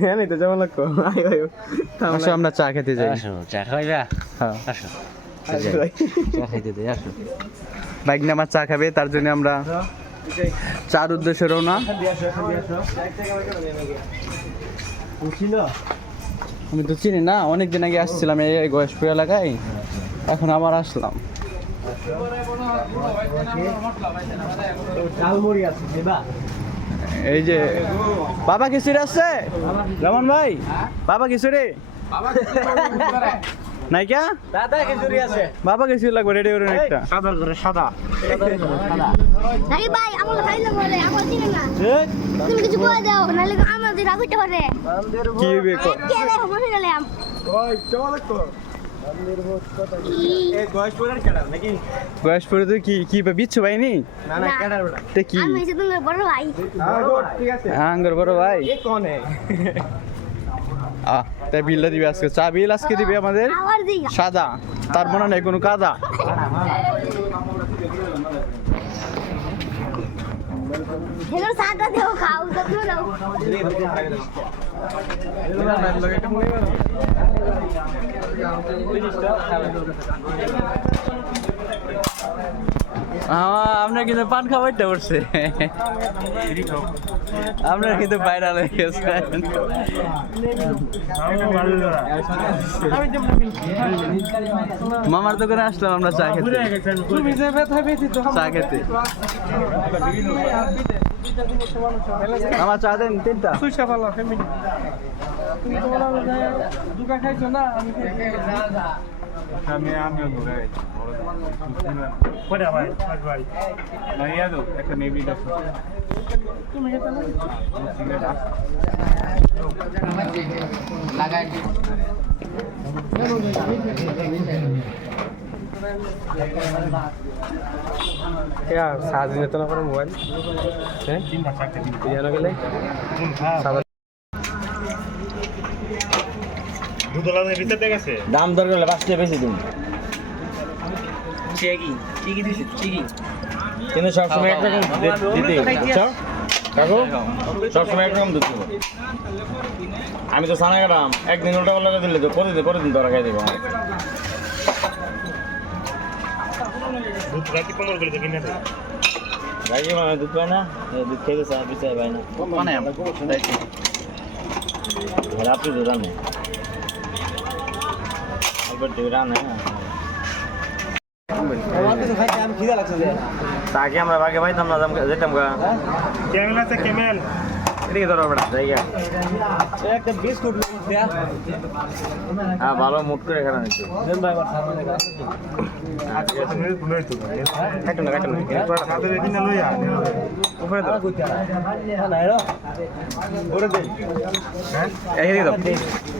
হ্যাঁ তো যেমন লাগতো। আসো আমরা চা খেতে যাই। আসো চা খাইবা? হ্যাঁ। আসো। চা খাইতে আসো। বাইক নিয়ে আমার চা খাবে তার জন্য আমরা চার উদ্দেশ্যে রওনা। আমি তো চিনি না অনেক দিন আগে আসছিলাম এই গয়েশপুর এলাকায়। এখন আবার আসলাম। ঝালমুড়ি আছে এই যে বাবা খিচুড়ি আছে রমন ভাই বাবা খিচুড়ি নাইকা দাদা খিচুড়ি আছে বাবা খিচুড়ি লাগবে? রেডি করুন একটা। সাদা করে সাদা। ভাই আমার খাইলে বলে আমার চিনে না। তুমি কিছু বলে দাও নাহলে আমাদের রাগুতে পারে। কি হইবে ক? কে রে গয়েশপুরে তো কি কি বিচ্ছু ভাইনি? না তে কি? বড় ভাই। হ্যাঁ গুড ঠিক আছে। আঙ্গর বড় ভাই। এ কোন? है আহ তাই বিলটা দিবে আজকে। চা বিল আজকে দিবে আমাদের? সাদা। তার মনে নাই কোনো কাদা। হেলো সাদা দেও। খাও আপনার কিন্তু পান খাবারটা উঠছে। আপনার কিন্তু ভাইরাল হয়ে গেছে। মামার দোকানে আসলাম আমরা চা খেতে। চা খেতে। আমার চা দেন, তিনটা। আমি আমিও ঘুরে কোথায় ভাই ভাই ভাই ইয়াদো একটা নেভি দেখো क्या साथ में तो ना पर मोबाइल हैं তিন মাস একটা দিন ये ना দাম দরকার করলে পাঁচ টাকা বেশি দিন। কিন্তু সবসময় একরকম দিতে কাকু সবসময় একরকম দুধ আমি তো সানা গেলাম একদিন উল্টা পাল্টা দিলে তো পরে দিন পরে দিন তোরা খাই দেবো। করে তো কিনে মানে দুধ না? দুধ দুধ তাকে আমরা ভাগে পাইতাম না দাম যেতাম গা? কেমন আছে কেমেল এদিকে ধরো বেটা জায়গা একটা বিস্কুট হ্যাঁ ভালো মুট করে খেলা নিচ্ছে। দেন ভাই আমার সামনে দেখা কাটুন না কাটুন তাদের এদিন লইয়া উপরে দাও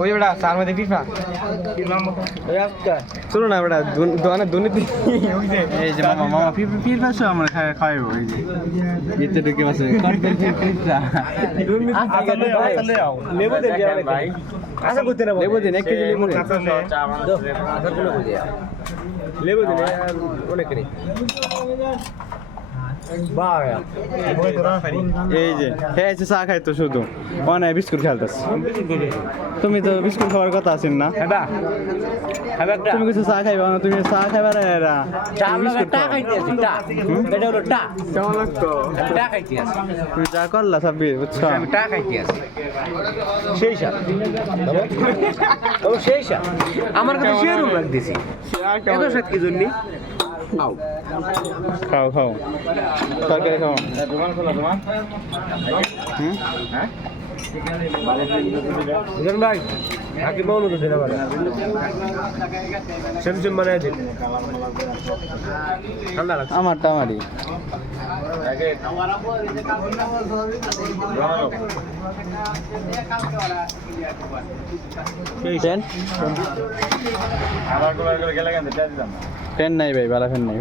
ওই বেটা চার মধ্যে আজকা। শুনো না বেটা দোকানে দুর্নীতি। এই যে মামা মামা পি পাশে আমরা খাই খাইব এই যে। ইতে ঢুকে আছে আচ্ছা লই লই আও লেবু। দে ভাই। আশা করতে না লেবু দিন এক কেজি লেবু দিন লে আশা করে বুঝে লেবু দিন অনেক নেই বাহ ওই তোরা এই যে হ্যাঁ শুধু মানে বিস্কুট তুমি তো বিস্কুট খাওয়ার কথা আছেন না হ্যাঁ হ্যাঁ তুমি কিছু চা খাইবা না তুমি চা খাইবা তুমি যা করলা বুঝছ আমার কাছে কি খাও। খাও তরকারি খাও। দোকান খোলা তোমার হুম বুঝলেন ভাই আগে মৌন তো দিতে পারে সেম সেম বানায় দিন। ঠান্ডা লাগছে। আমার টামারি টেন আবার করে করে গেলে দিতাম। টেন নাই ভাই বালা ফেন নাই।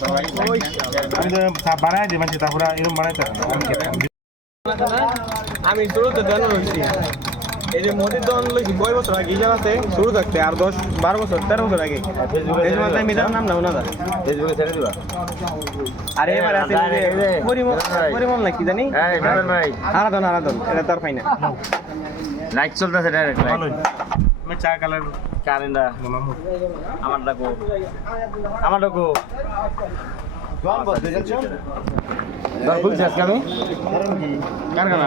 সবাই আমি তো বানাই দিই মানে তারপরে এরকম বানাইতে আমি শুরুতে দেন লইছি এই যে মোদির দন লইছি কয় বছর আগে? হিসাব আছে শুরু থাকতে আর দশ বারো বছর তেরো বছর আগে। এই মিটার নাম না ওনাদের ফেসবুকে ছেড়ে দিবা। আর এবার আছে পরিমল পরিমল নাকি জানি? এই আরাধন আরাধন এটা তার ফাইনা লাইক চলতেছে ডাইরেক্ট লাইক আমি চা কালার আমার ডাকো। আমার ডাকো। আমি? কারখানা।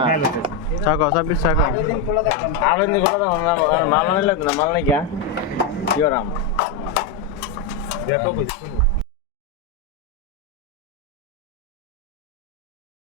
ছক ছাব্বিশ থাকো এমনি খোলা দাও মাল লাগতো না মাল নাই কি ওরাম দেখো